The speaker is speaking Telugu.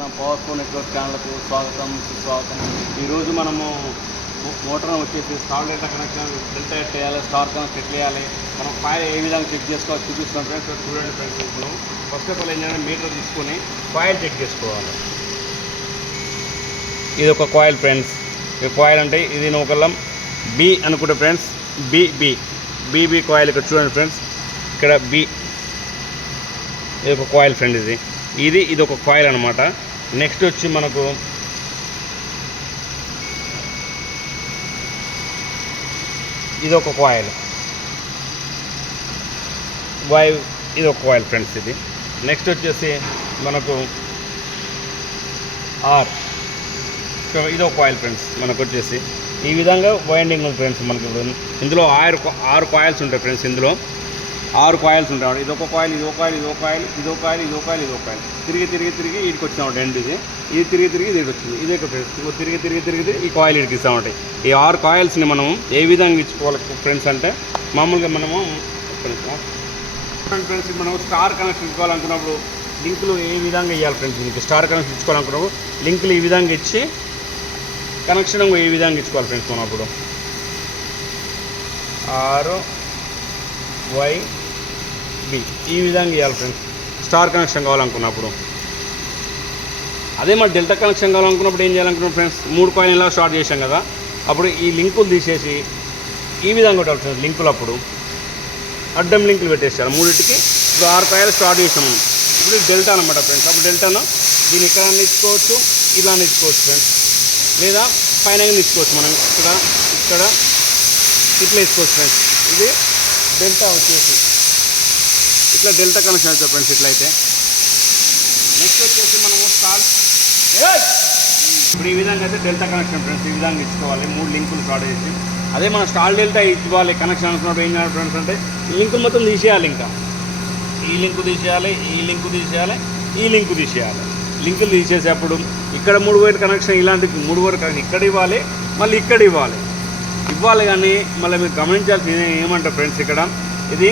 మన పవర్ఫుల్ నెట్వర్క్ ఛానల్కు స్వాగతం సుస్వాగతం. ఈరోజు మనము మోటార్ వచ్చేసి star data connection delta at చేయాలి, స్టార్ కనెక్ట్ ఎట్ చేయాలి, మనం కాయిల్ ఏ విధంగా చెక్ చేసుకోవాలి చూపిస్తాం ఫ్రెండ్స్. చూడండి ఫ్రెండ్స్, ఇప్పుడు ఫస్ట్ ఆఫ్ ఆల్ ఏం చేయాలి, మీటర్ తీసుకొని కాయిల్ చెక్ చేసుకోవాలి. ఇది ఒక కాయిల్ ఫ్రెండ్స్. ఈ కాయిల్ అంటే ఇది ఒకళ్ళం బి అనుకుంటే ఫ్రెండ్స్, బీబీ కాయిల్. ఇక్కడ చూడండి ఫ్రెండ్స్, ఇక్కడ బి, ఇది ఒక కాయిల్ ఫ్రెండ్. ఇది ఒక కాయిల్ అనమాట. నెక్స్ట్ వచ్చి మనకు ఇది ఒక కాయిల్ ఇది ఒక కాయిల్ ఫ్రెండ్స్. ఇది నెక్స్ట్ వచ్చేసి మనకు ఆర్, ఇది ఒక కాయిల్ ఫ్రెండ్స్. మనకు వచ్చేసి ఈ విధంగా వైండింగ్ ఉంది ఫ్రెండ్స్. మనకి ఇప్పుడు ఇందులో ఆరు కాయిల్స్ ఉంటాయి ఫ్రెండ్స్. ఇందులో 6 కాయిల్స్ ఉంటాయి. ఇది ఒక కాయిల్, ఇది ఒక కాయిల్, ఇది ఒక కాయిల్, ఇది ఒక కాయిల్, ఇది ఒక కాయిల్, ఇది ఒక కాయిల్. తిరిగి వీటికి వచ్చినామంటే ఎండ్ ఇది తిరిగి ఇది వచ్చింది. ఇదే ఫ్రెండ్స్. ఇప్పుడు తిరిగి ఈ కాయిల్ వీటికి ఇస్తూ ఉంటాయి. ఈ 6 కాయిల్స్ని మనం ఏ విధంగా ఇచ్చుకోవాలి ఫ్రెండ్స్ అంటే, మామూలుగా మనము ఫ్రెండ్స్ మనం స్టార్ కనెక్షన్ ఇచ్చుకోవాలనుకున్నప్పుడు లింకులు ఏ విధంగా ఇవ్వాలి ఫ్రెండ్స్. మీకు స్టార్ కనెక్షన్ ఇచ్చుకోవాలనుకున్నప్పుడు లింకులు ఈ విధంగా ఇచ్చి కనెక్షన్ ఏ విధంగా ఇచ్చుకోవాలి ఫ్రెండ్స్. మనం అప్పుడు RYB ఈ విధంగా ఇవ్వాలి ఫ్రెండ్స్ స్టార్ కనెక్షన్ కావాలనుకున్నప్పుడు. అదే మరి డెల్టా కనెక్షన్ కావాలనుకున్నప్పుడు ఏం చేయాలనుకున్నాం ఫ్రెండ్స్, 3 కాయిల్ ఇలా స్టార్ట్ చేసాం కదా, అప్పుడు ఈ లింకులు తీసేసి ఈ విధంగా కొట్టాలి ఫ్రెండ్స్. లింకులు అప్పుడు అడ్డం లింకులు పెట్టేస్తారు మూడింటికి. ఇప్పుడు 6 కాయిల్ స్టార్ట్ చేసాము. ఇప్పుడు డెల్టా అనమాట ఫ్రెండ్స్. అప్పుడు డెల్టాను దీన్ని ఇక్కడ ఇచ్చుకోవచ్చు, ఇలా ఇచ్చుకోవచ్చు ఫ్రెండ్స్, లేదా పైన ఇచ్చుకోవచ్చు. మనం ఇక్కడ ఇట్లా ఇచ్చుకోవచ్చు ఫ్రెండ్స్. ఇది డెల్టా వచ్చేసి ఇట్లా డెల్టా కనెక్షన్ అవుతుంది ఫ్రెండ్స్. ఇట్లయితే నెక్స్ట్ వచ్చేసి మనము స్టార్, ఇప్పుడు ఈ విధంగా అయితే డెల్టా కనెక్షన్ ఫ్రెండ్స్. ఈ విధంగా ఇచ్చుకోవాలి 3 లింకులు స్టార్ట్ చేసి. అదే మనం స్టార్ డెల్టా ఇవ్వాలి కనెక్షన్ అనుకున్నప్పుడు ఏం చేయాలి ఫ్రెండ్స్ అంటే, ఈ లింకులు మొత్తం తీసేయాలి. ఇంకా ఈ లింకు తీసేయాలి, ఈ లింకు తీసేయాలి, ఈ లింకు తీసేయాలి. లింకులు తీసేసేటప్పుడు ఇక్కడ 3 వైర్ కనెక్షన్, ఇలాంటి 3 వైర్ కనెక్షన్ ఇక్కడ ఇవ్వాలి, మళ్ళీ ఇక్కడ ఇవ్వాలి. కానీ మళ్ళీ మీరు గమనించాల్సింది ఏమంటారు ఫ్రెండ్స్, ఇక్కడ ఇది